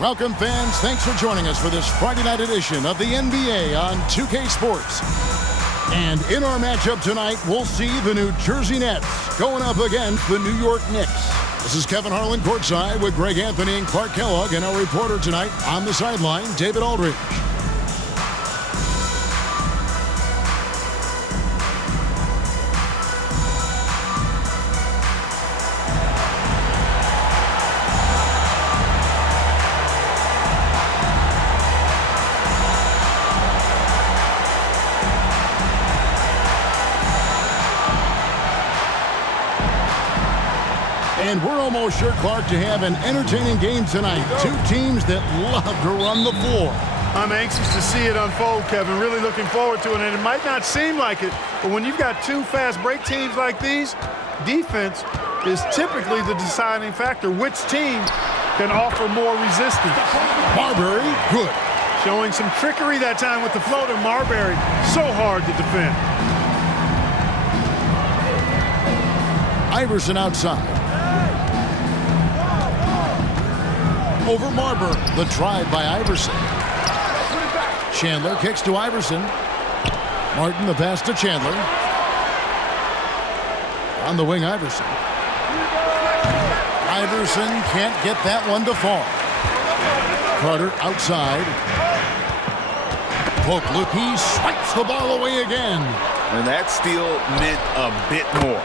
Welcome, fans. Thanks for joining us for this Friday night edition of the NBA on 2K Sports. And in our matchup tonight, we'll see the New Jersey Nets going up against the New York Knicks. This is Kevin Harlan courtside with Greg Anthony and Clark Kellogg, and our reporter tonight on the sideline, David Aldridge. And we're almost sure, Clark, to have an entertaining game tonight. Two teams that love to run the floor. I'm anxious to see it unfold, Kevin. Really looking forward to it. And it might not seem like it, but when you've got two fast break teams like these, defense is typically the deciding factor. Which team can offer more resistance? Marbury, good. Showing some trickery that time with the floater. Marbury, so hard to defend. Iverson outside. Over Marbury. The drive by Iverson. Chandler kicks to Iverson. Martin, the pass to Chandler. On the wing, Iverson. Iverson can't get that one to fall. Carter outside. Poke look. He swipes the ball away again. And that steal meant a bit more.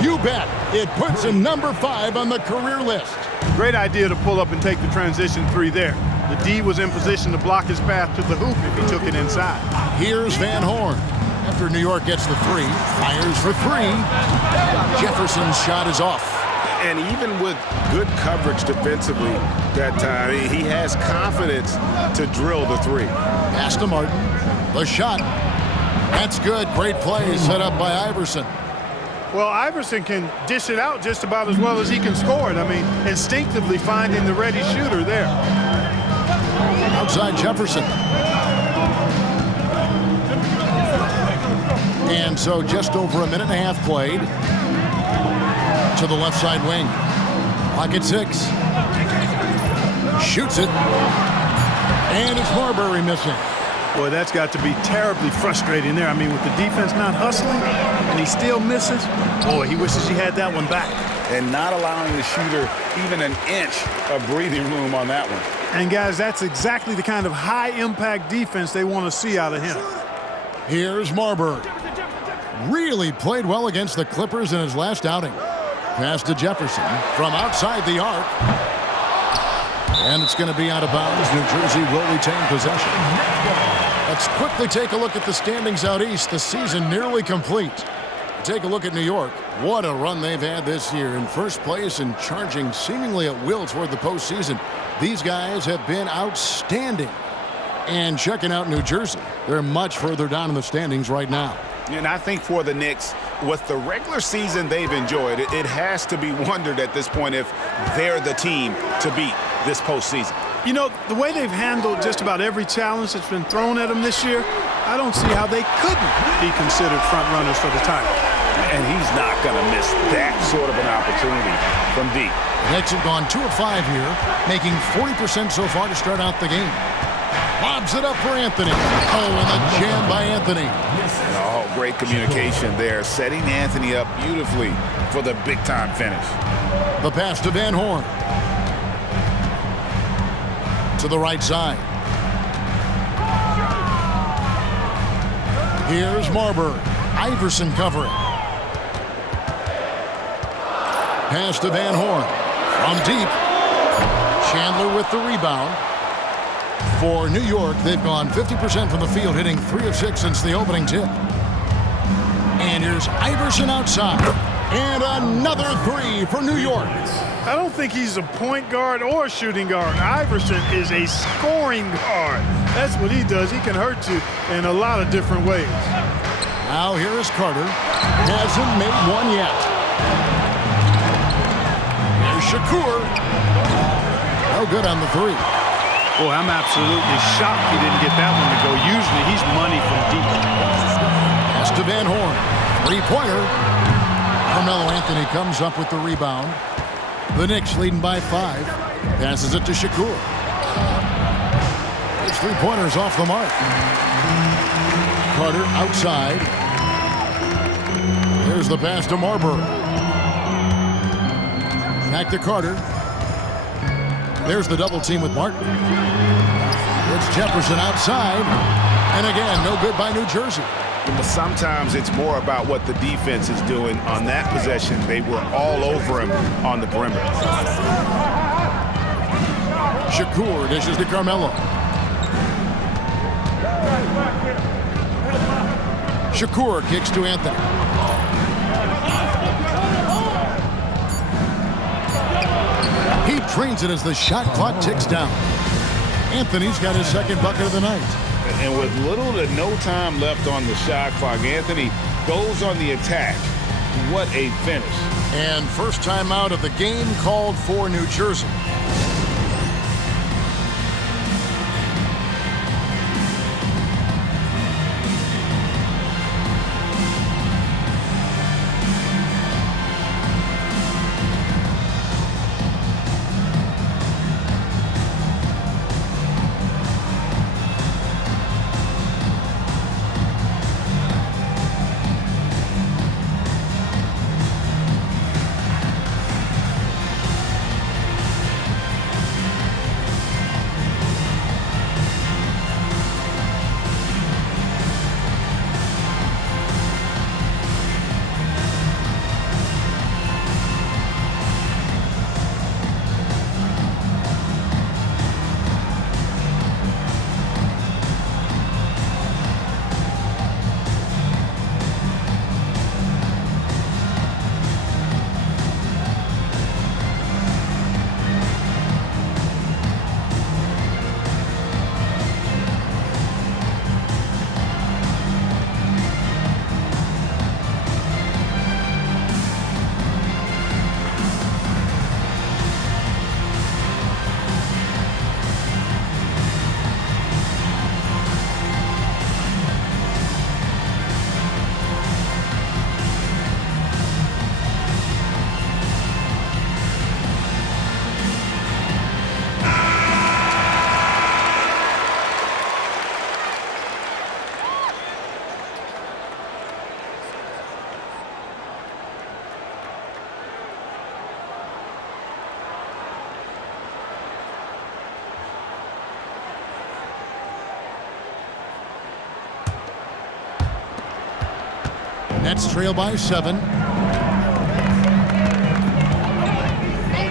You bet. It puts him number 5 on the career list. Great idea to pull up and take the transition three there. The D was in position to block his path to the hoop if he took it inside. Here's Van Horn. After New York gets the 3, fires for 3. Jefferson's shot is off. And even with good coverage defensively that time, he has confidence to drill the 3. Pass to Martin. The shot. That's good. Great play set up by Iverson. Well, Iverson can dish it out just about as well as he can score it. I mean, instinctively finding the ready shooter there. Outside Jefferson. And so just over a minute and a half played. To the left side wing. Clock at 6. Shoots it. And it's Marbury missing. Boy, that's got to be terribly frustrating there. I mean, with the defense not hustling and he still misses, boy, he wishes he had that one back. And not allowing the shooter even an inch of breathing room on that one. And, guys, that's exactly the kind of high-impact defense they want to see out of him. Here's Marbury. Really played well against the Clippers in his last outing. Pass to Jefferson from outside the arc. And it's going to be out of bounds. New Jersey will retain possession. Let's quickly take a look at the standings out east. The season nearly complete. Take a look at New York. What a run they've had this year. In first place and charging seemingly at will toward the postseason. These guys have been outstanding. And checking out New Jersey, they're much further down in the standings right now. And I think for the Knicks, with the regular season they've enjoyed, it has to be wondered at this point if they're the team to beat this postseason. You know, the way they've handled just about every challenge that's been thrown at them this year, I don't see how they couldn't be considered front runners for the title. And he's not going to miss that sort of an opportunity from deep. The Knicks have gone 2 of 5 here, making 40% so far to start out the game. Lobs it up for Anthony. Oh, and the jam by Anthony. Oh, great communication there, setting Anthony up beautifully for the big-time finish. The pass to Van Horn. To the right side. Here's Marbury. Iverson covering. Pass to Van Horn. From deep. Chandler with the rebound. For New York, they've gone 50% from the field, hitting 3 of 6 since the opening tip. And here's Iverson outside. And another 3 for New York. I don't think he's a point guard or a shooting guard. Iverson is a scoring guard. That's what he does. He can hurt you in a lot of different ways. Now here is Carter. Hasn't made one yet. Here's Shakur. No good on the 3. Boy, I'm absolutely shocked he didn't get that one to go. Usually he's money from deep. Pass to Van Horn. 3-pointer. Carmelo Anthony comes up with the rebound. The Knicks leading by 5. Passes it to Shakur. His three-pointer's off the mark. Carter outside. Here's the pass to Marbury. Back to Carter. There's the double team with Martin. It's Jefferson outside. And again, no good by New Jersey. But sometimes it's more about what the defense is doing. On that possession, they were all over him on the perimeter. Shakur dishes to Carmelo. Shakur kicks to Anthony. He trains it as the shot clock ticks down. Anthony's got his second bucket of the night. And with little to no time left on the shot clock, Anthony goes on the attack. What a finish. And first time out of the game called for New Jersey. Nets trail by 7.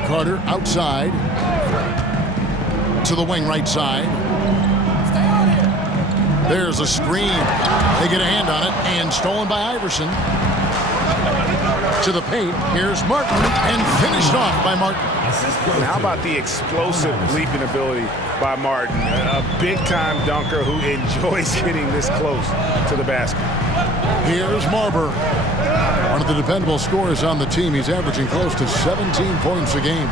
Carter outside. To the wing right side. There's a screen. They get a hand on it and stolen by Iverson. To the paint. Here's Martin and finished off by Martin. And how about the explosive leaping ability by Martin? A big-time dunker who enjoys getting this close to the basket. Here's Marbury. One of the dependable scorers on the team. He's averaging close to 17 points a game.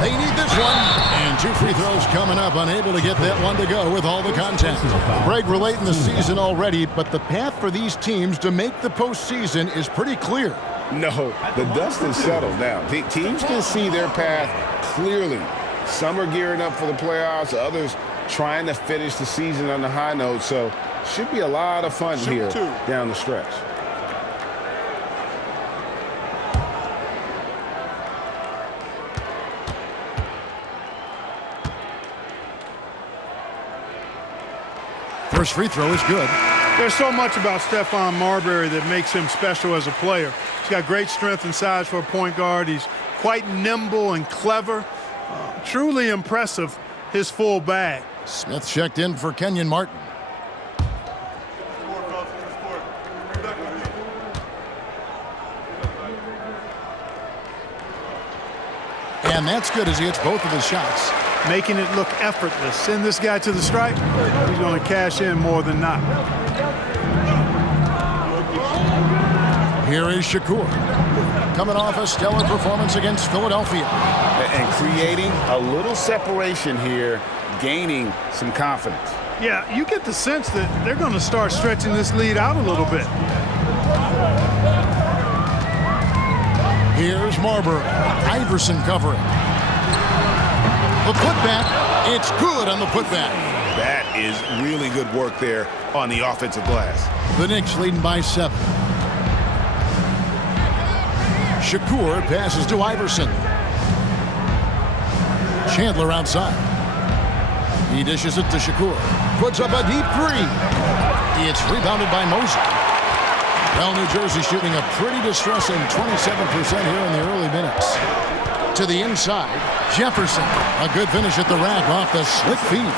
They need this one. And 2 free throws coming up. Unable to get that one to go with all the contact. Greg, we're late in the season already, but the path for these teams to make the postseason is pretty clear. No, the dust is settled now. The teams can see their path clearly. Some are gearing up for the playoffs, others trying to finish the season on the high note. So should be a lot of fun here down the stretch. First free throw is good. There's so much about Stephon Marbury that makes him special as a player. He's got great strength and size for a point guard. He's quite nimble and clever. Truly impressive, his full bag. Smith checked in for Kenyon Martin. And that's good as he hits both of his shots. Making it look effortless. Send this guy to the stripe. He's going to cash in more than not. Here is Shakur. Coming off a stellar performance against Philadelphia. And creating a little separation here, gaining some confidence. Yeah, you get the sense that they're going to start stretching this lead out a little bit. Here's Marbury. Iverson covering. The putback. It's good on the putback. That is really good work there on the offensive glass. The Knicks leading by 7. Shakur passes to Iverson. Chandler outside. He dishes it to Shakur. Puts up a deep 3. It's rebounded by Moser. Well, New Jersey shooting a pretty distressing 27% here in the early minutes. To the inside, Jefferson. A good finish at the rack off the slick feed.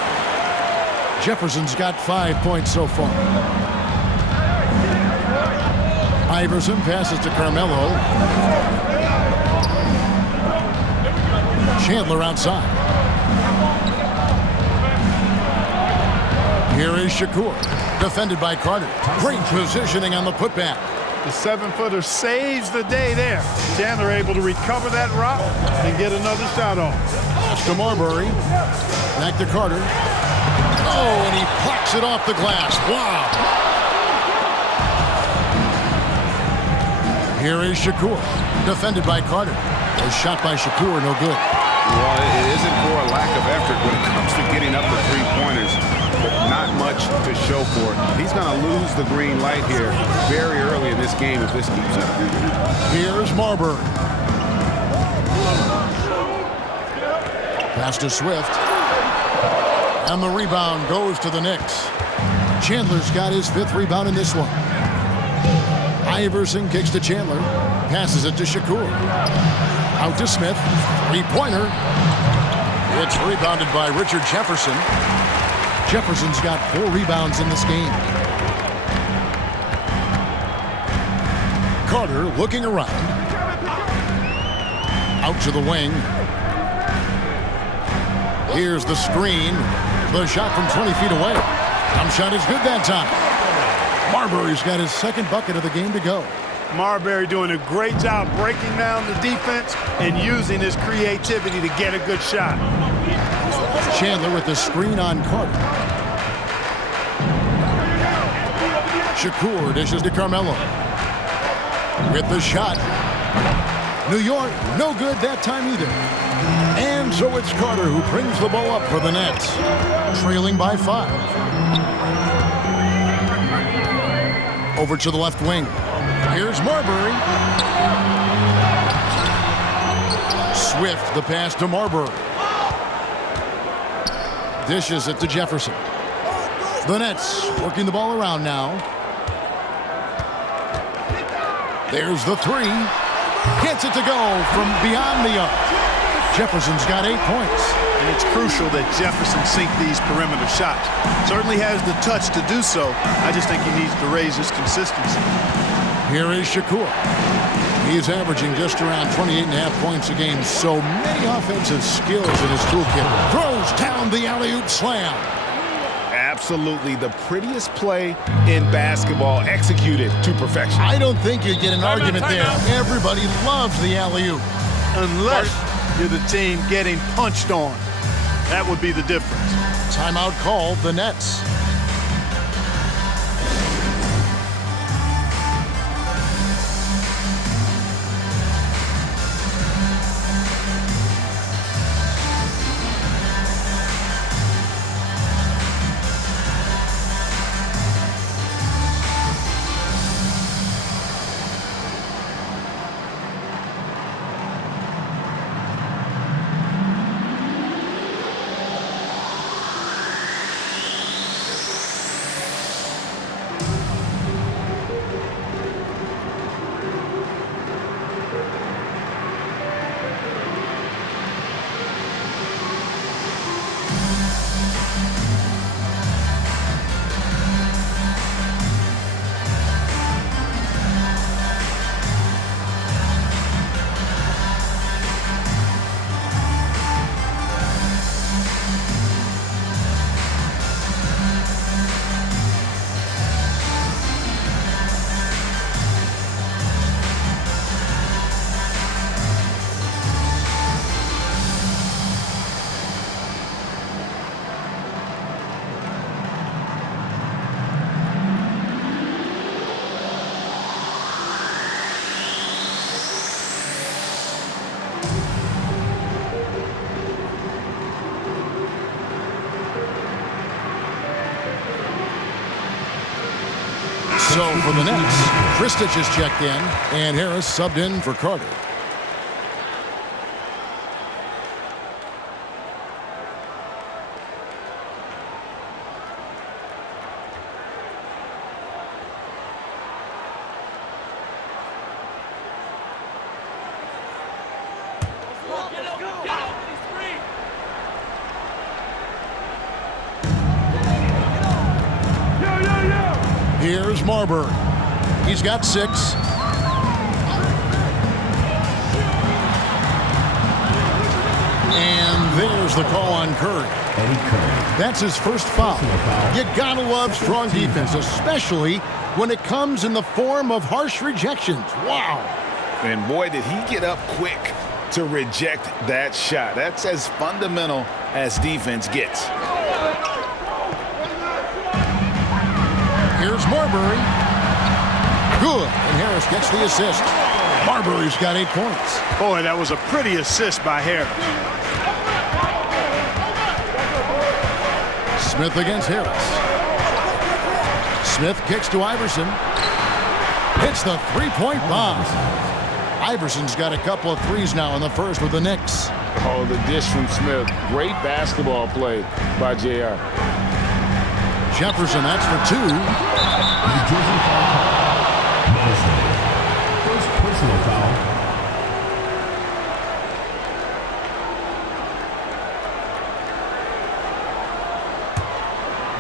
Jefferson's got 5 points so far. Iverson passes to Carmelo. Chandler outside. Here is Shakur, defended by Carter. Great positioning on the putback. The 7-footer saves the day there. Chandler able to recover that rock and get another shot off. Pass to Marbury. Back to Carter. Oh, and he plucks it off the glass. Wow. Here is Shakur, defended by Carter. A shot by Shakur, no good. Well, it isn't for a lack of effort when it comes to getting up the three-pointers, but not much to show for it. He's going to lose the green light here very early in this game if this keeps up. Here's Marbury. Pass to Swift. And the rebound goes to the Knicks. Chandler's got his 5th rebound in this one. Iverson kicks to Chandler. Passes it to Shakur. Out to Smith. 3-pointer. It's rebounded by Richard Jefferson. Jefferson's got 4 rebounds in this game. Carter looking around. Out to the wing. Here's the screen. The shot from 20 feet away. Jump shot is good that time. Marbury's got his 2nd bucket of the game to go. Marbury doing a great job breaking down the defense and using his creativity to get a good shot. Chandler with the screen on Carter. Shakur dishes to Carmelo. With the shot. New York, no good that time either. And so it's Carter who brings the ball up for the Nets. Trailing by 5. Over to the left wing. Here's Marbury. Swift, the pass to Marbury. Dishes it to Jefferson. The Nets working the ball around now. There's the 3. Gets it to go from beyond the arc. Jefferson's got 8 points. And it's crucial that Jefferson sink these perimeter shots. Certainly has the touch to do so. I just think he needs to raise his consistency. Here is Shakur. He's averaging just around 28.5 points a game. So many offensive skills in his toolkit. Throws down the alley-oop slam. Absolutely the prettiest play in basketball, executed to perfection. I don't think you get an argument there. Everybody loves the alley-oop. Unless you're the team getting punched on. That would be the difference. Timeout called, the Nets. So for the Knicks, Kristich is checked in, and Harris subbed in for Carter. Here's Marbury. He's got 6. And there's the call on Curry. That's his first foul. You gotta love strong defense, especially when it comes in the form of harsh rejections. Wow. And boy, did he get up quick to reject that shot. That's as fundamental as defense gets. Here's Marbury. Good. And Harris gets the assist. Marbury's got 8 points. Boy, that was a pretty assist by Harris. Smith against Harris. Smith kicks to Iverson. Hits the three-point bomb. Iverson's got a couple of threes now in the first with the Knicks. Oh, the dish from Smith. Great basketball play by JR. Jefferson, that's for 2. First personal foul.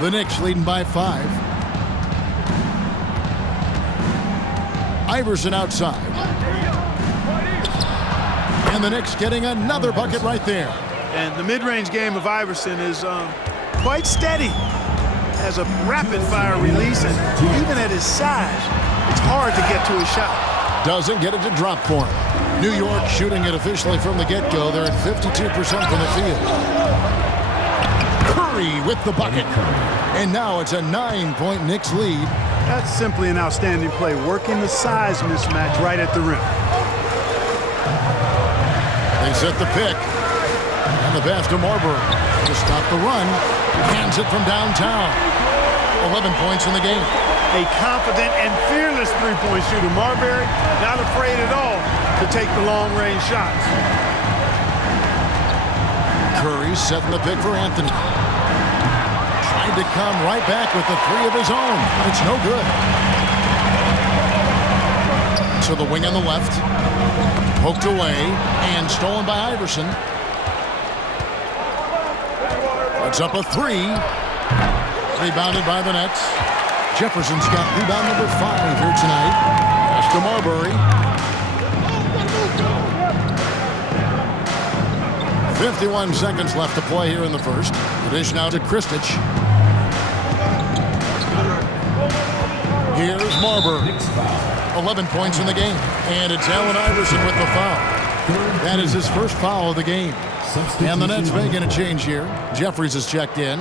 The Knicks leading by 5. Iverson outside. And the Knicks getting another bucket right there. And the mid-range game of Iverson is quite steady. Has a rapid-fire release, and even at his size, it's hard to get to his shot. Doesn't get it to drop for him. New York shooting it officially from the get-go. They're at 52% from the field. Curry with the bucket. And now it's a 9-point Knicks lead. That's simply an outstanding play, working the size mismatch right at the rim. They set the pick. And the pass to Marbury. To stop the run. Hands it from downtown. 11 points in the game. A confident and fearless three-point shooter. Marbury not afraid at all to take the long-range shots. Curry setting the pick for Anthony. Trying to come right back with the 3 of his own. But it's no good. To the wing on the left. Poked away and stolen by Iverson. It's up a 3. Rebounded by the Nets. Jefferson's got rebound number 5 here tonight. Pass to Marbury. 51 seconds left to play here in the first. The dish now to Kristich. Here's Marbury. 11 points in the game. And it's Allen Iverson with the foul. That is his first foul of the game. And the Nets making a change here. Jeffries is checked in.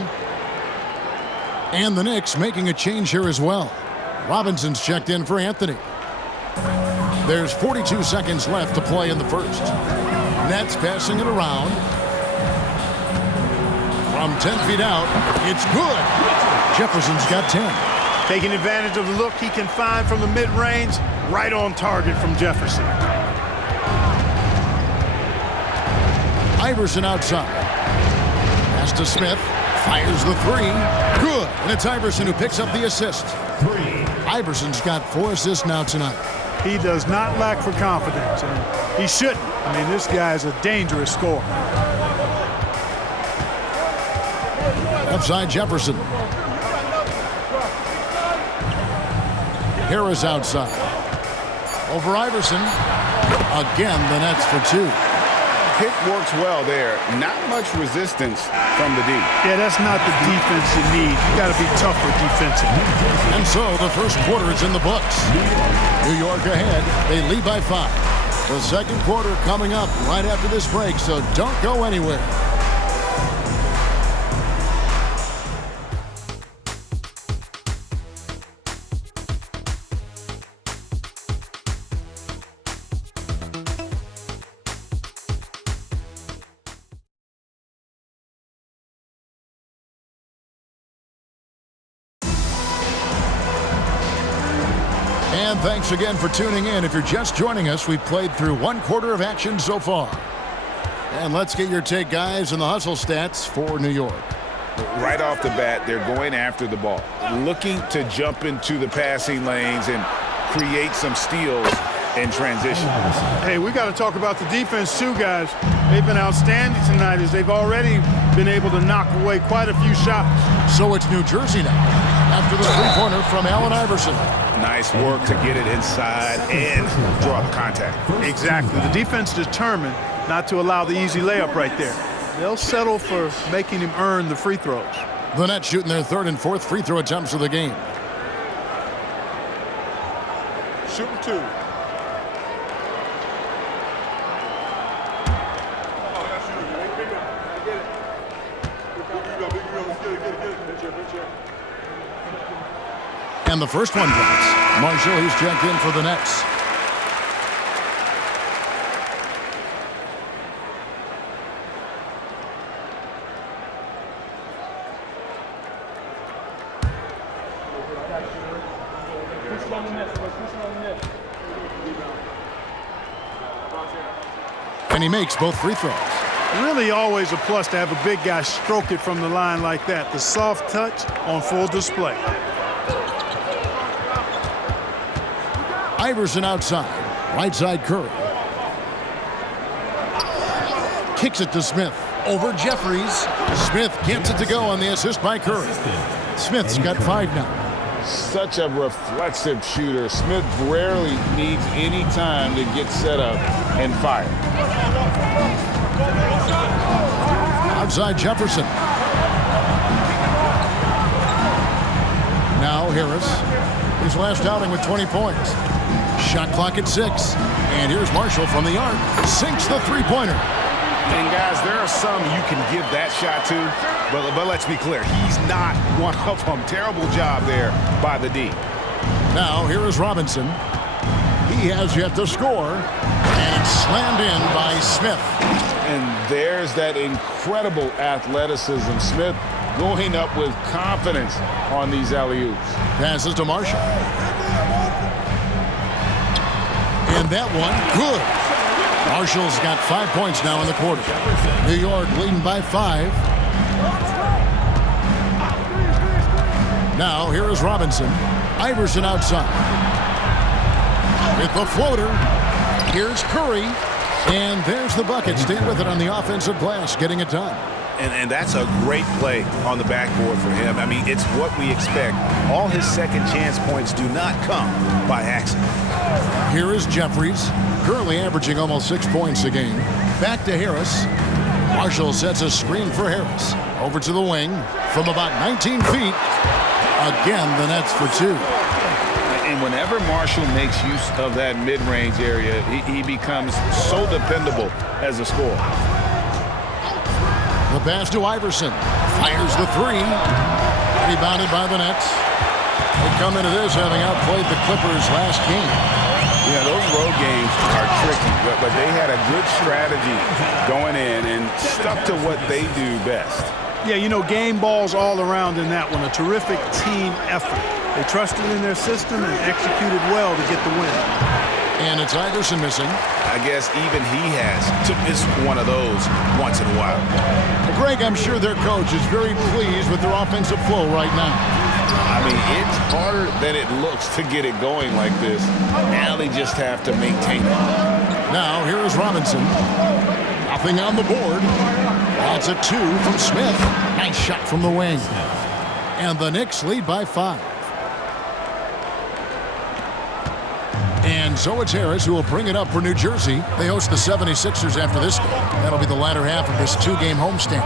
And the Knicks making a change here as well. Robinson's checked in for Anthony. There's 42 seconds left to play in the first. Nets passing it around. From 10 feet out, it's good. Jefferson's got 10. Taking advantage of the look he can find from the mid-range, right on target from Jefferson. Iverson outside. Pass to Smith. Fires the 3. Good. And it's Iverson who picks up the assist. 3. Iverson's got 4 assists now tonight. He does not lack for confidence, and he shouldn't. I mean, this guy is a dangerous scorer. Outside Jefferson. Harris outside. Over Iverson. Again, the Nets for 2. Pick works well there. Not much resistance from the D. Yeah, that's not the defense you need. You got to be tougher defensively. And so the first quarter is in the books. New York ahead. They lead by 5. The second quarter coming up right after this break, so don't go anywhere. And thanks again for tuning in. If you're just joining us, we've played through 1/4 of action so far. And let's get your take, guys, on the hustle stats for New York. Right off the bat, they're going after the ball, looking to jump into the passing lanes and create some steals in transition. Hey, we got to talk about the defense too, guys. They've been outstanding tonight as they've already been able to knock away quite a few shots. So it's New Jersey now after the three-pointer from Allen Iverson. Nice work to get it inside and draw the contact. Exactly. The defense determined not to allow the easy layup right there. They'll settle for making him earn the free throws. The Nets shooting their third and fourth free throw attempts of the game. Shooting 2. And the first one drops. Marshall, he's checked in for the Nets. And he makes both free throws. Really always a plus to have a big guy stroke it from the line like that. The soft touch on full display. Iverson outside. Right side Curry. Kicks it to Smith. Over Jeffries. Smith gets it to go on the assist by Curry. Smith's got 5 now. Such a reflexive shooter. Smith rarely needs any time to get set up and fire. Outside Jefferson. Now Harris. His last outing with 20 points. Shot clock at 6. And here's Marshall from the arc. Sinks the three-pointer. And guys, there are some you can give that shot to, but let's be clear, he's not one of them. Terrible job there by the D. Now here is Robinson. He has yet to score. And it's slammed in by Smith. And there's that incredible athleticism. Smith going up with confidence on these alley-oops. Passes to Marshall. And that one, good. Marshall's got 5 points now in the quarter. New York leading by 5. Now here is Robinson. Iverson outside. With the floater. Here's Curry. And there's the bucket. Staying with it on the offensive glass, getting it done. And that's a great play on the backboard for him. I mean, it's what we expect. All his second chance points do not come by accident. Here is Jeffries, currently averaging almost 6 points a game. Back to Harris. Marshall sets a screen for Harris. Over to the wing from about 19 feet. Again, the Nets for 2. And whenever Marshall makes use of that mid-range area, he becomes so dependable as a scorer. The pass to Iverson. Fires the 3. Rebounded by the Nets. They come into this having outplayed the Clippers last game. Yeah, those road games are tricky, but they had a good strategy going in and stuck to what they do best. Yeah, you know, game balls all around in that one. A terrific team effort. They trusted in their system and executed well to get the win. And it's Iverson missing. I guess even he has to miss one of those once in a while. Greg, I'm sure their coach is very pleased with their offensive flow right now. I mean, it's harder than it looks to get it going like this. Now they just have to maintain it. Now, here is Robinson. Nothing on the board. That's a 2 from Smith. Nice shot from the wing. And the Knicks lead by 5. And so it's Harris who will bring it up for New Jersey. They host the 76ers after this game. That'll be the latter half of this 2-game homestand.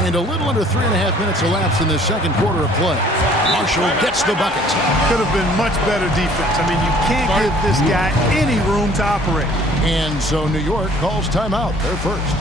And a little under 3.5 minutes elapsed in the second quarter of play. Marshall gets the bucket. Could have been much better defense. I mean, you can't give this guy any room to operate. And so New York calls timeout. They're first.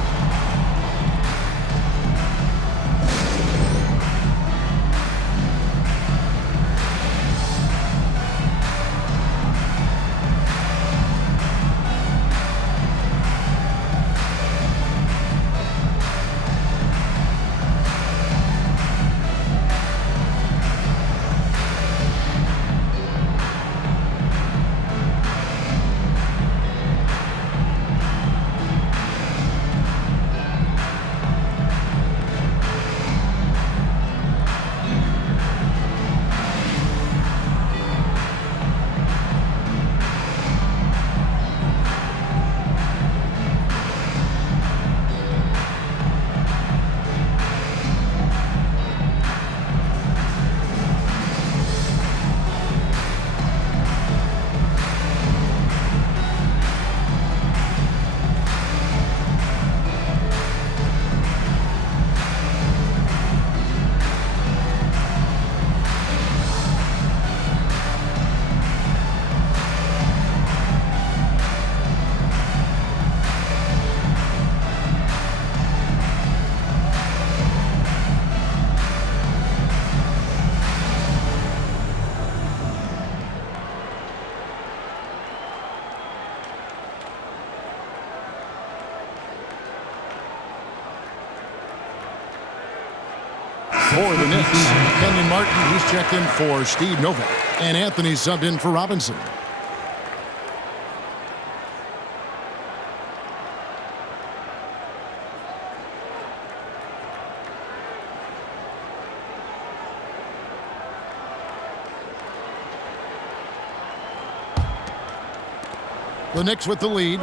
for the Knicks. Kenyon Martin, he's checked in for Steve Novak. And Anthony subbed in for Robinson. The Knicks with the lead.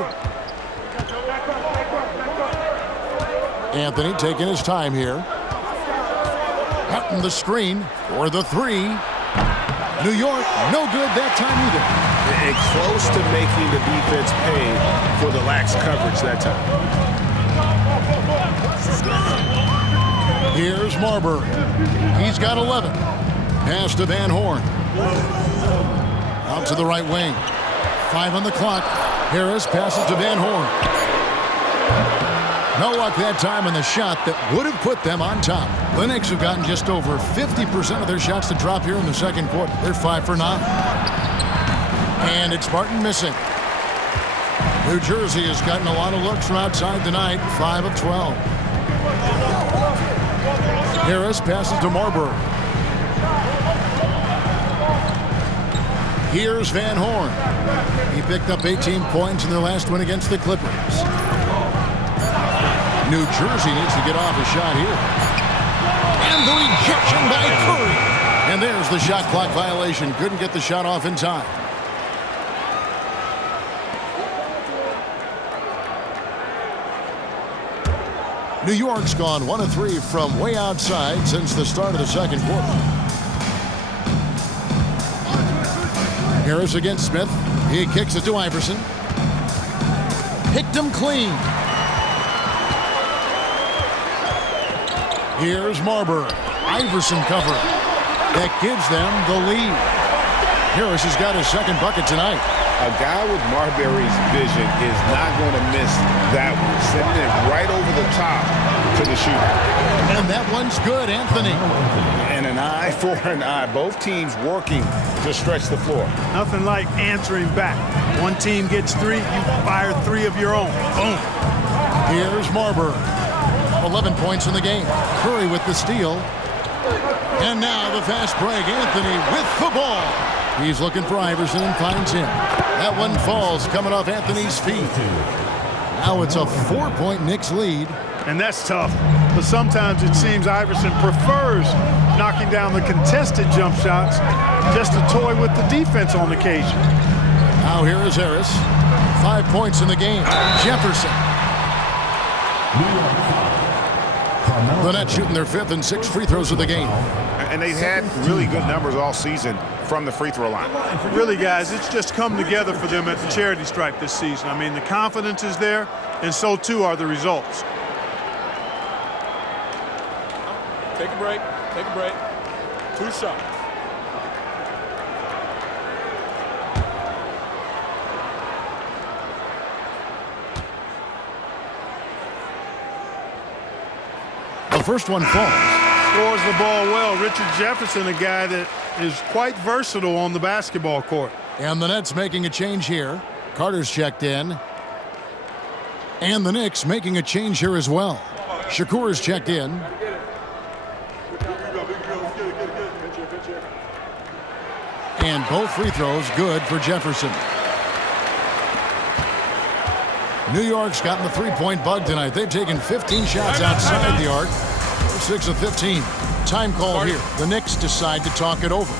Anthony taking his time here. Cutting the screen for the three. New York, no good that time either. And close to making the defense pay for the lax coverage that time. Here's Marbury. He's got 11. Pass to Van Horn. Out to the right wing. 5 on the clock. Harris passes to Van Horn. No luck that time on the shot that would have put them on top. The Knicks have gotten just over 50% of their shots to drop here in the second quarter. They're 5 for 9. And it's Martin missing. New Jersey has gotten a lot of looks from outside tonight. 5 of 12. Harris passes to Marbury. Here's Van Horn. He picked up 18 points in their last win against the Clippers. New Jersey needs to get off a shot here. And the rejection by Curry. And there's the shot clock violation. Couldn't get the shot off in time. New York's gone 1 of 3 from way outside since the start of the second quarter. Harris against Smith. He kicks it to Iverson. Picked him clean. Here's Marbury. Iverson cover. That gives them the lead. Harris has got his second bucket tonight. A guy with Marbury's vision is not going to miss that one. Sending it right over the top to the shooter. And that one's good, Anthony. And an eye for an eye. Both teams working to stretch the floor. Nothing like answering back. One team gets 3, you fire 3 of your own. Boom. Here's Marbury. 11 points in the game. Curry with the steal. And now the fast break. Anthony with the ball. He's looking for Iverson and finds him. That one falls coming off Anthony's feet. Now it's a 4-point Knicks lead. And that's tough. But sometimes it seems Iverson prefers knocking down the contested jump shots just to toy with the defense on occasion. Now here is Harris. 5 points in the game. Jefferson. The Nets shooting their 5th and 6th free throws of the game. And they've had really good numbers all season from the free throw line. Really, guys, it's just come together for them at the charity stripe this season. I mean, the confidence is there, and so too are the results. Take a break. Take a break. 2 shots. The first one falls. Scores the ball well. Richard Jefferson, a guy that is quite versatile on the basketball court. And the Nets making a change here. Carter's checked in. And the Knicks making a change here as well. Shakur's checked in. And both free throws good for Jefferson. New York's gotten the 3-point bug tonight. They've taken 15 shots outside the arc. 6 of 15. Time call here. The Knicks decide to talk it over.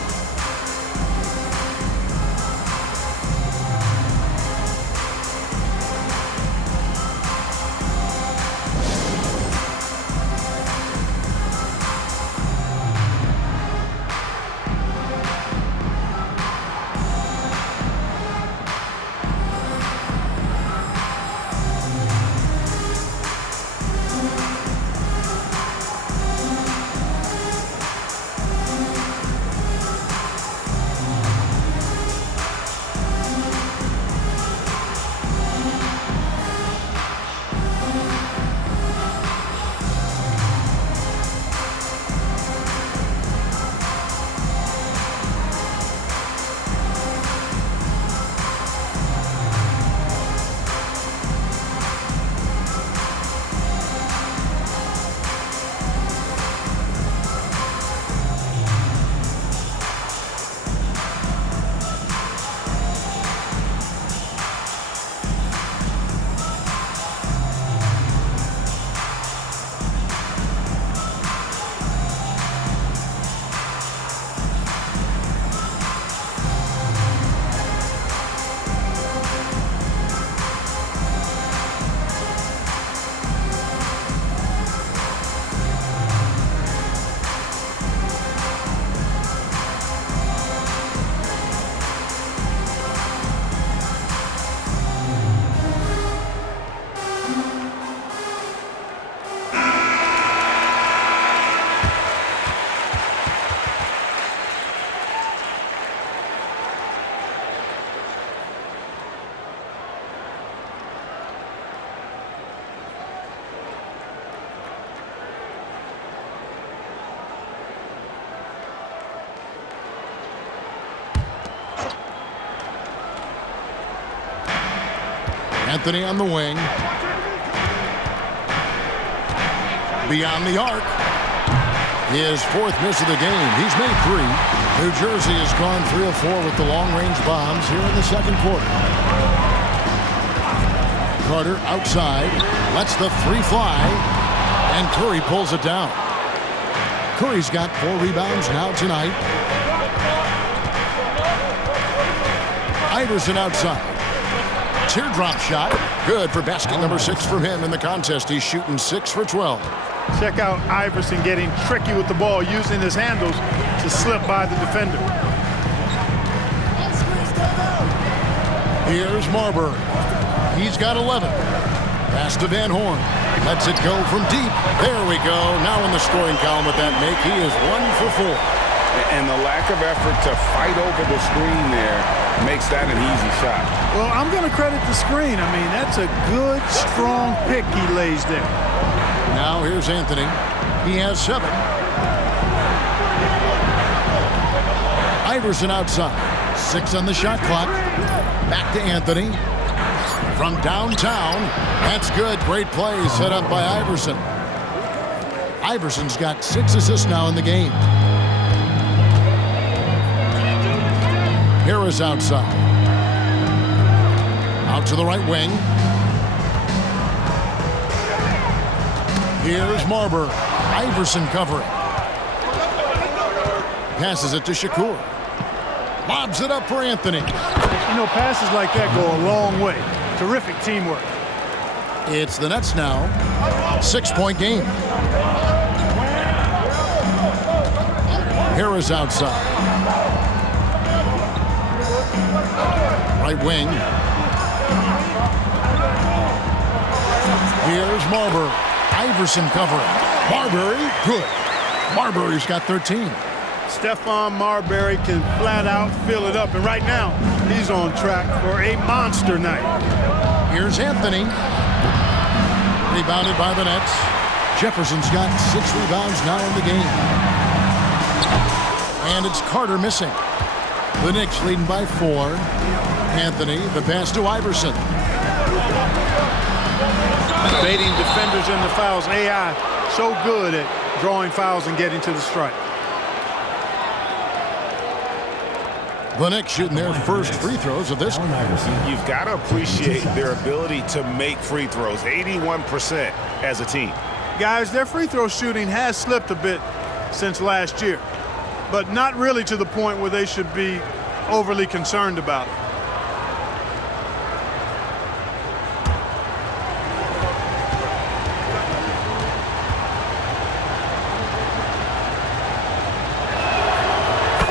Anthony on the wing. Beyond the arc. His fourth miss of the game. He's made 3. New Jersey has gone 3 of 4 with the long-range bombs here in the second quarter. Carter outside. Lets the 3 fly. And Curry pulls it down. Curry's got 4 rebounds now tonight. Iverson outside. Teardrop shot. Good for basket number 6 from him in the contest. He's shooting 6 for 12. Check out Iverson getting tricky with the ball, using his handles to slip by the defender. Here's Marbury. He's got 11. Pass to Van Horn. Lets it go from deep. There we go. Now in the scoring column with that make, he is 1 for 4. And the lack of effort to fight over the screen there makes that an easy shot. Well, I'm going to credit the screen. I mean, that's a good, strong pick he lays there. Now here's Anthony. He has 7. Iverson outside. 6 on the shot clock. Back to Anthony. From downtown. That's good. Great play set up by Iverson. Iverson's got 6 assists now in the game. Harris outside. Out to the right wing. Here's Marbury. Iverson covering. Passes it to Shakur. Lobs it up for Anthony. You know, passes like that go a long way. Terrific teamwork. It's the Nets now. 6-point game. Harris outside. Right wing. Here's Marbury. Iverson covering. Marbury, good. Marbury's got 13. Stephon Marbury can flat out fill it up, and right now he's on track for a monster night. Here's Anthony. Rebounded by the Nets. Jefferson's got 6 rebounds now in the game. And it's Carter missing. The Knicks leading by 4. Anthony, the pass to Iverson. Baiting defenders into fouls. AI so good at drawing fouls and getting to the strike. The Knicks shooting their first free throws of this. You've got to appreciate their ability to make free throws. 81% as a team. Guys, their free throw shooting has slipped a bit since last year, but not really to the point where they should be overly concerned about it.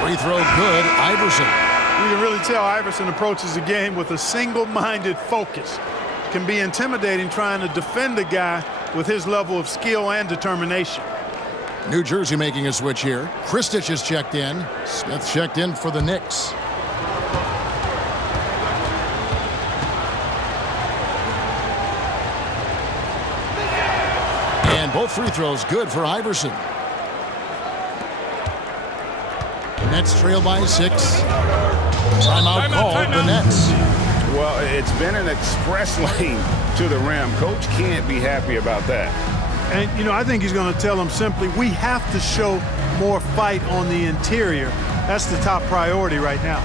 Free throw good. Iverson. You can really tell Iverson approaches the game with a single-minded focus. It can be intimidating trying to defend a guy with his level of skill and determination. New Jersey making a switch here. Kristich is checked in. Smith checked in for the Knicks. And both free throws good for Iverson. Nets trail by 6. Timeout called the Nets. Well, it's been an express lane to the rim. Coach can't be happy about that. And, you know, I think he's going to tell them simply, we have to show more fight on the interior. That's the top priority right now.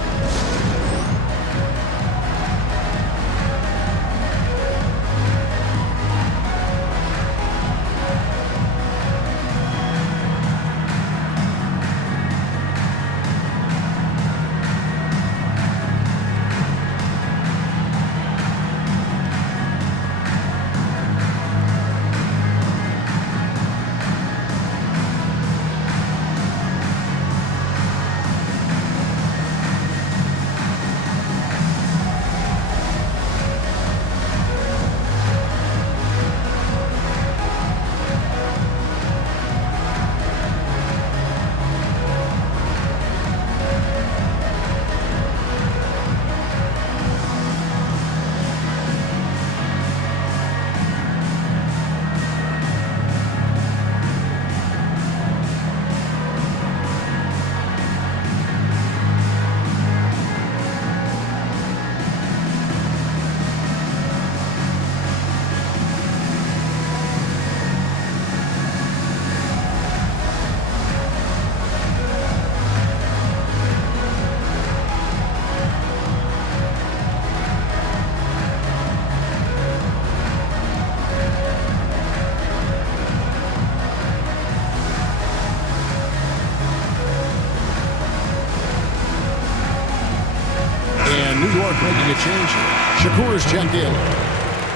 New York making a change here. Shakur's checked in.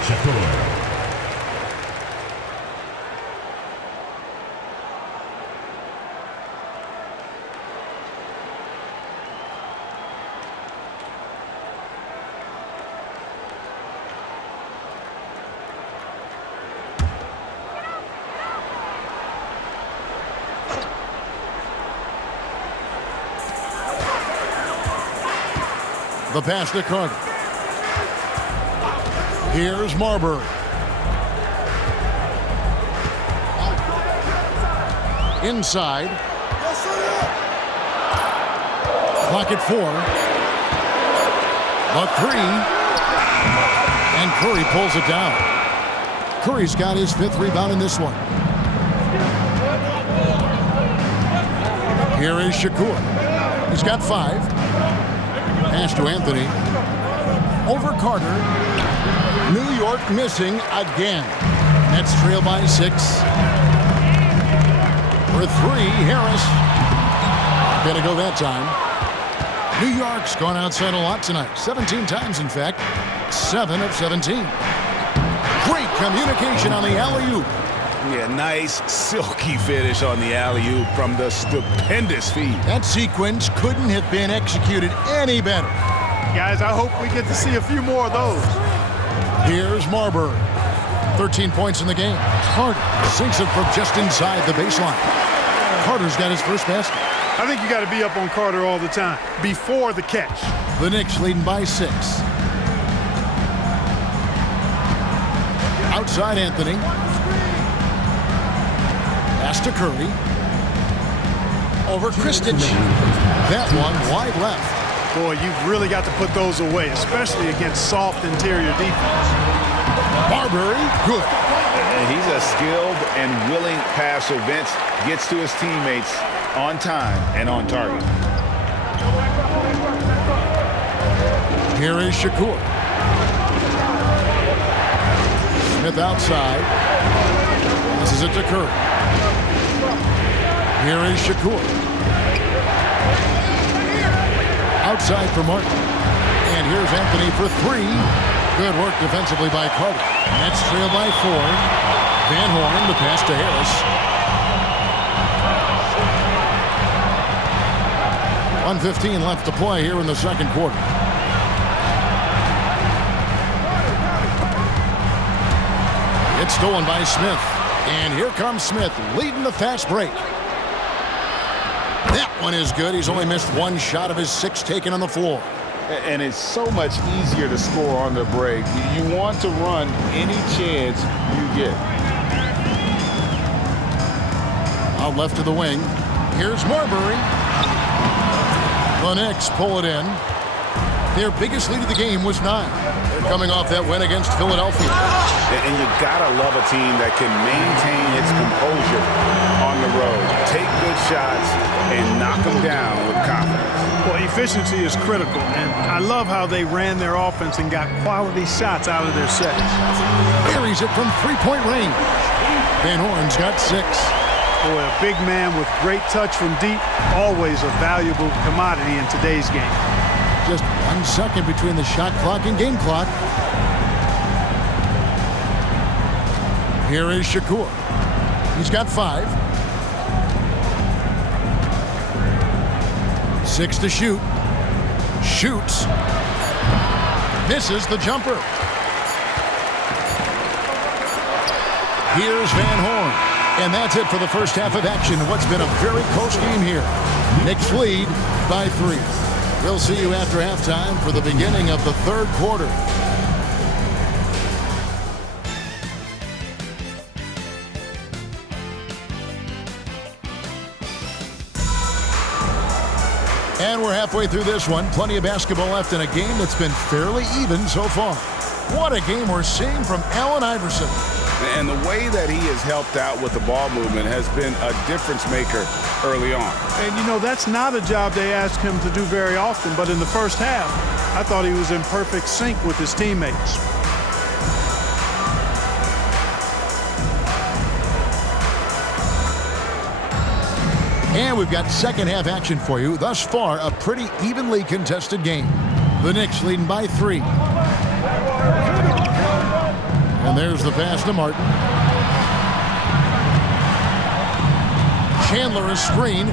Shakur. The pass to Carter. Here's Marbury. Inside. Clock at 4. The 3. And Curry pulls it down. Curry's got his 5th rebound in this one. Here is Shakur. He's got 5. Pass to Anthony. Over Carter. New York missing again. Nets trail by 6. For 3, Harris. Not gonna go that time. New York's gone outside a lot tonight. 17 times, in fact. 7 of 17. Great communication on the alley-oop. Yeah, nice, silky finish on the alley-oop from the stupendous feed. That sequence couldn't have been executed any better. Guys, I hope we get to see a few more of those. Here's Marbury. 13 points in the game. Carter sinks it from just inside the baseline. Carter's got his first basket. I think you got to be up on Carter all the time, before the catch. The Knicks leading by 6. Outside Anthony. Pass to Curry. Over Kristich. That one wide left. Boy, you've really got to put those away, especially against soft interior defense. Marbury, good. And he's a skilled and willing passer. Vince gets to his teammates on time and on target. Here is Shakur. Smith outside. This is it to Curry. Here is Shakur. Outside for Martin. And here's Anthony for 3. Good work defensively by Carter. Nets trail by 4. Van Horn, the pass to Harris. 1:15 left to play here in the second quarter. It's stolen by Smith. And here comes Smith leading the fast break. That one is good. He's only missed 1 shot of his 6 taken on the floor. And it's so much easier to score on the break. You want to run any chance you get. Out left to the wing. Here's Marbury. The Knicks pull it in. Their biggest lead of the game was 9. They're coming off that win against Philadelphia. And you gotta love a team that can maintain its composure on the road. Take good shots and knock them down with confidence. Well, efficiency is critical, and I love how they ran their offense and got quality shots out of their sets. Buries it from 3-point range. Van Horn's got 6. Boy, a big man with great touch from deep, always a valuable commodity in today's game. Just 1 second between the shot clock and game clock. Here is Shakur. He's got 5. 6 to shoot. Shoots. Misses the jumper. Here's Van Horn. And that's it for the first half of action. What's been a very close game here. Knicks lead by 3. We'll see you after halftime for the beginning of the third quarter. And we're halfway through this one. Plenty of basketball left in a game that's been fairly even so far. What a game we're seeing from Allen Iverson. And the way that he has helped out with the ball movement has been a difference maker early on. And, you know, that's not a job they ask him to do very often, but in the first half, I thought he was in perfect sync with his teammates. And we've got second half action for you. Thus far, a pretty evenly contested game. The Knicks leading by 3. And there's the pass to Martin. Chandler a screen.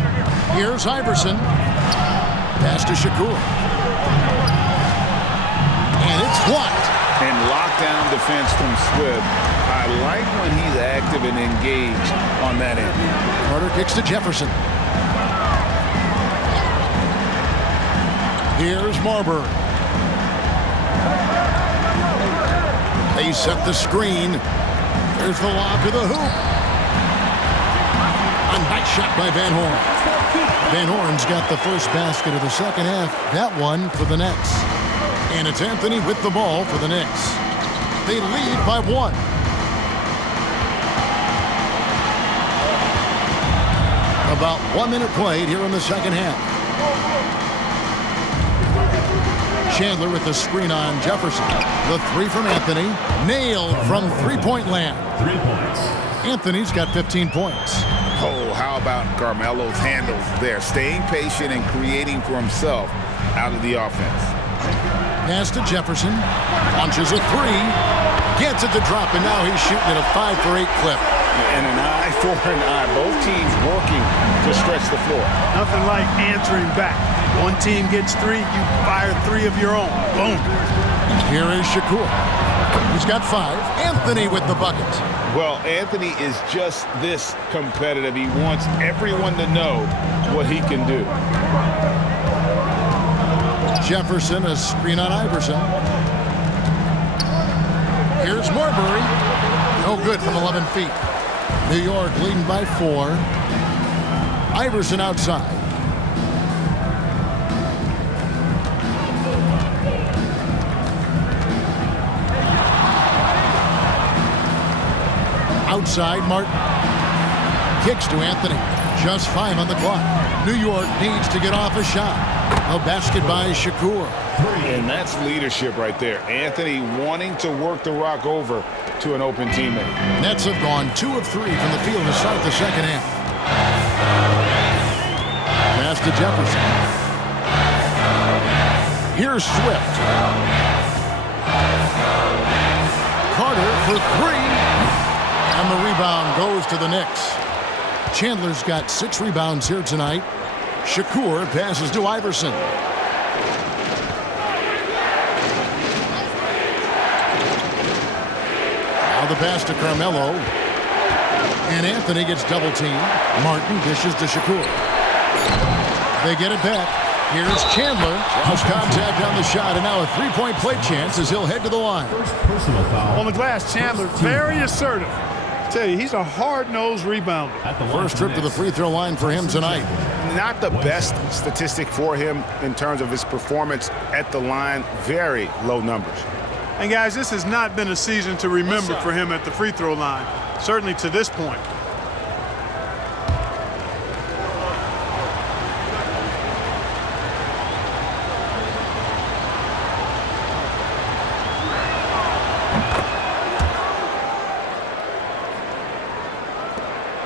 Here's Iverson. Pass to Shakur. And it's blocked. And lockdown defense from Swift. I like when he's active and engaged on that end. Carter kicks to Jefferson. Here's Marbury. They set the screen. There's the lob to the hoop. A nice shot by Van Horn. Van Horn's got the first basket of the second half. That one for the Nets. And it's Anthony with the ball for the Knicks. They lead by 1. About 1 minute played here in the second half. Chandler with the screen on Jefferson. The 3 from Anthony. Nailed from three-point land. 3 points. Anthony's got 15 points. Oh, how about Carmelo's handles there? Staying patient and creating for himself out of the offense. Pass to Jefferson. Launches a 3. Gets it to drop, and now he's shooting at a 5 for 8 clip. And an eye for an eye. Both teams working to stretch the floor. Nothing like answering back. One team gets 3, you fire 3 of your own. Boom. Here is Shakur. He's got 5. Anthony with the bucket. Well, Anthony is just this competitive. He wants everyone to know what he can do. Jefferson, a screen on Iverson. Here's Marbury. No good from 11 feet. New York leading by 4. Iverson outside. Outside, Martin. Kicks to Anthony. Just 5 on the clock. New York needs to get off a shot. A basket by Shakur. And that's leadership right there. Anthony wanting to work the rock over to an open teammate. Nets have gone 2 of 3 from the field to start the second half. Pass to Jefferson. Here's Swift. Carter for 3. And the rebound goes to the Knicks. Chandler's got 6 rebounds here tonight. Shakur passes to Iverson. Now the pass to Carmelo. And Anthony gets double-teamed. Martin dishes to Shakur. They get it back. Here's Chandler. Lost contact on the shot, and now a 3-point play chance as he'll head to the line. First personal foul. On the glass, Chandler, very assertive. I tell you, he's a hard-nosed rebounder. At the First trip to the free throw line for him tonight. Not the best statistic for him in terms of his performance at the line. Very low numbers. And guys, this has not been a season to remember for him at the free throw line, certainly to this point.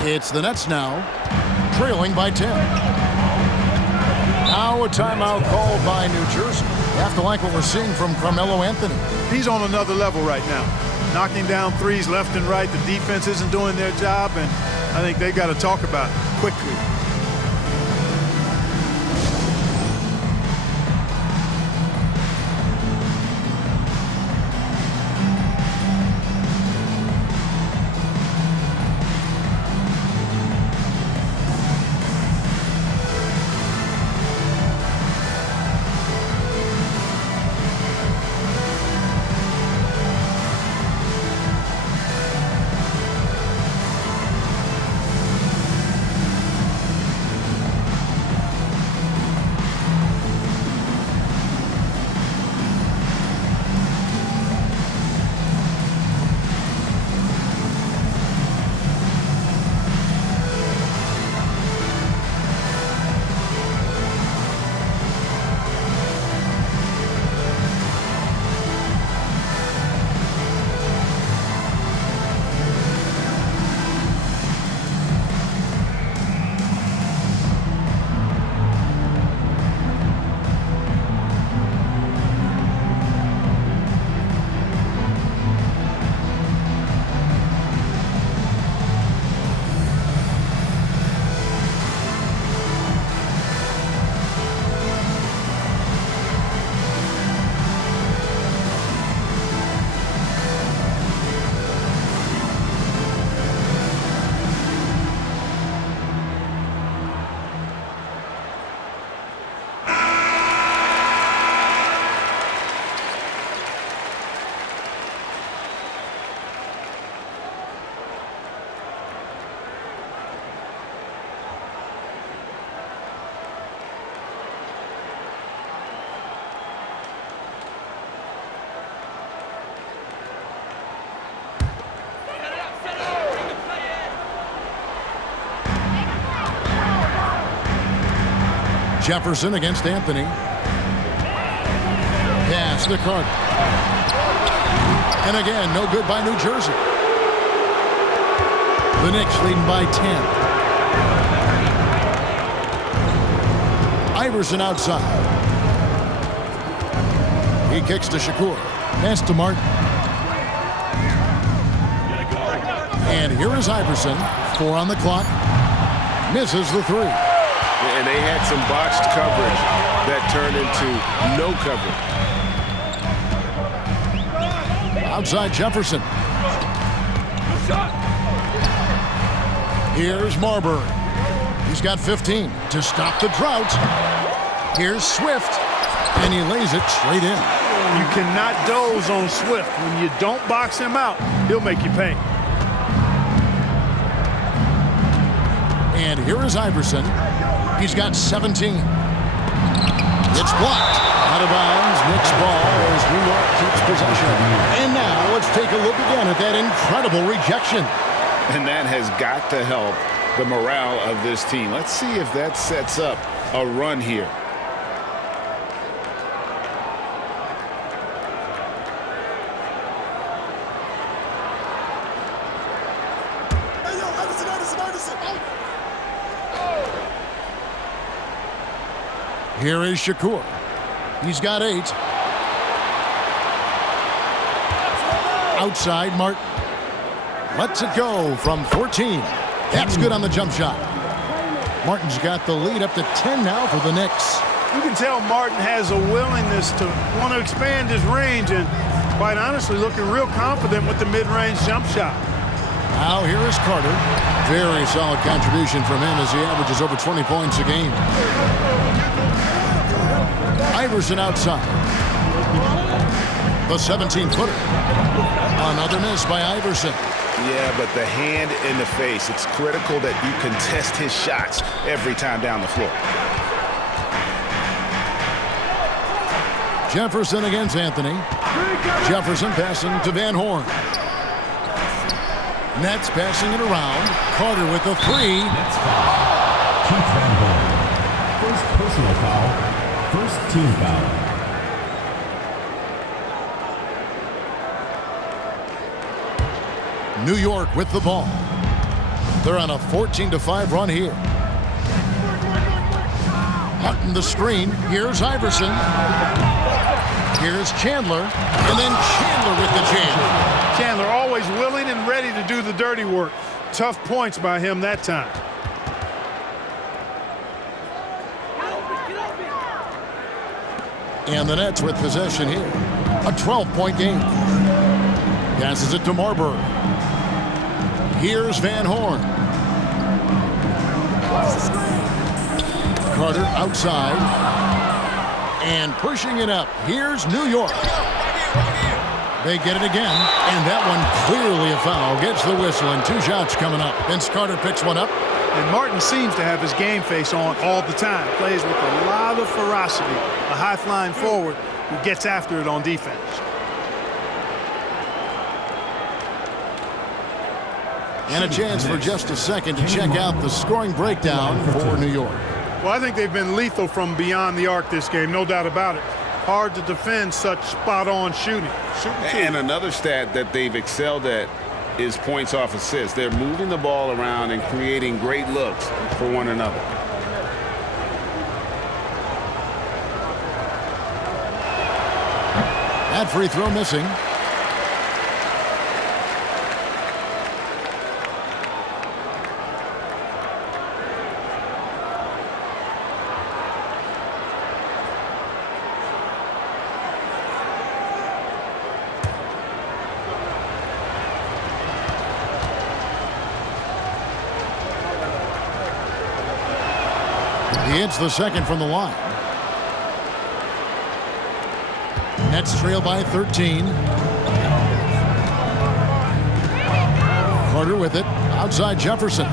It's the Nets now, trailing by 10. Now a timeout called by New Jersey. You have to like what we're seeing from Carmelo Anthony. He's on another level right now. Knocking down threes left and right. The defense isn't doing their job, and I think they got to talk about it quickly. Jefferson against Anthony. Pass to Carter. And again, no good by New Jersey. The Knicks leading by 10. Iverson outside. He kicks to Shakur. Pass to Martin. And here is Iverson. 4 on the clock. Misses the 3. And they had some botched coverage that turned into no coverage. Outside Jefferson. Here's Marbury. He's got 15 to stop the drought. Here's Swift. And he lays it straight in. You cannot doze on Swift. When you don't box him out, he'll make you pay. And here is Iverson. He's got 17. It's blocked. Out of bounds. Knicks ball as New York keeps possession. And now let's take a look again at that incredible rejection. And that has got to help the morale of this team. Let's see if that sets up a run here. Here is Shakur. He's got 8. Outside Martin. Lets it go from 14. That's good on the jump shot. Martin's got the lead up to 10 now for the Knicks. You can tell Martin has a willingness to want to expand his range and, quite honestly, looking real confident with the mid-range jump shot. Now here is Carter. Very solid contribution from him as he averages over 20 points a game. Iverson outside. The 17-footer. Another miss by Iverson. Yeah, but the hand in the face, it's critical that you contest his shots every time down the floor. Jefferson against Anthony. Jefferson passing to Van Horn. Nets passing it around. Carter with the 3. Nets foul. Keith Van Horn. First personal foul. First team foul. New York with the ball. They're on a 14-5 run here. Hunting the screen. Here's Iverson. Here's Chandler. And then Chandler with the jam. Chandler always willing and ready to do the dirty work. Tough points by him that time. And the Nets with possession here. A 12-point game. Passes it to Marbury. Here's Van Horn. Carter outside. And pushing it up. Here's New York. They get it again. And that one clearly a foul. Gets the whistle and 2 shots coming up. Vince Carter picks one up. And Martin seems to have his game face on all the time. Plays with a lot of ferocity. A high-flying forward who gets after it on defense. And a chance for just a second to check out the scoring breakdown for New York. Well, I think they've been lethal from beyond the arc this game, no doubt about it. Hard to defend such spot-on shooting. And another stat that they've excelled at is points off assists. They're moving the ball around and creating great looks for one another. That free throw missing. He hits the second from the line. Nets trail by 13. Carter with it. Outside Jefferson.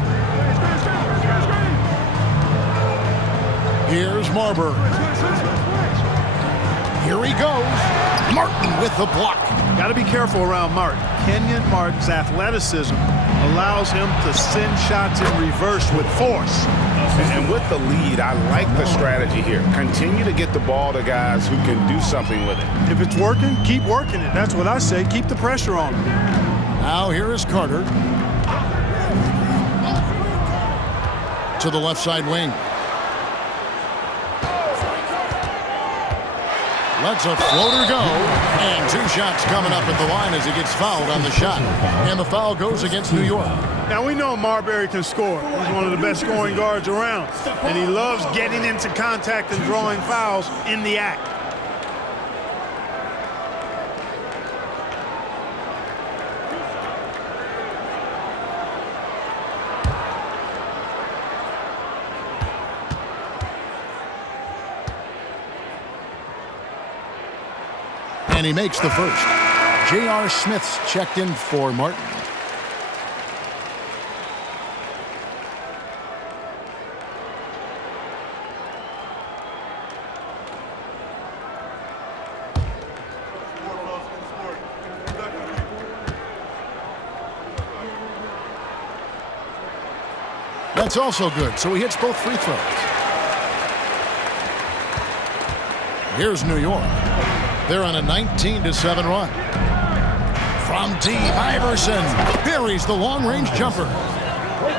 Here's Marbury. Here he goes. Martin with the block. Got to be careful around Martin. Kenyon Martin's athleticism allows him to send shots in reverse with force. And with the lead, I like the strategy here. Continue to get the ball to guys who can do something with it. If it's working, keep working it. That's what I say. Keep the pressure on him. Now here is Carter. To the left side wing. Lets a floater go, and 2 shots coming up at the line as he gets fouled on the shot. And the foul goes against New York. Now, we know Marbury can score. He's one of the best scoring guards around, and he loves getting into contact and drawing fouls in the act. And he makes the first. J.R. Smith's checked in for Martin. That's also good, so he hits both free throws. Here's New York. They're on a 19-7 run. From deep, Iverson buries the long-range jumper.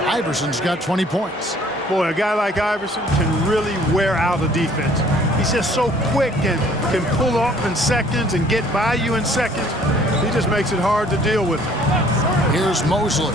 Iverson's got 20 points. Boy, a guy like Iverson can really wear out a defense. He's just so quick and can pull off in seconds and get by you in seconds. He just makes it hard to deal with. Here's Mosley.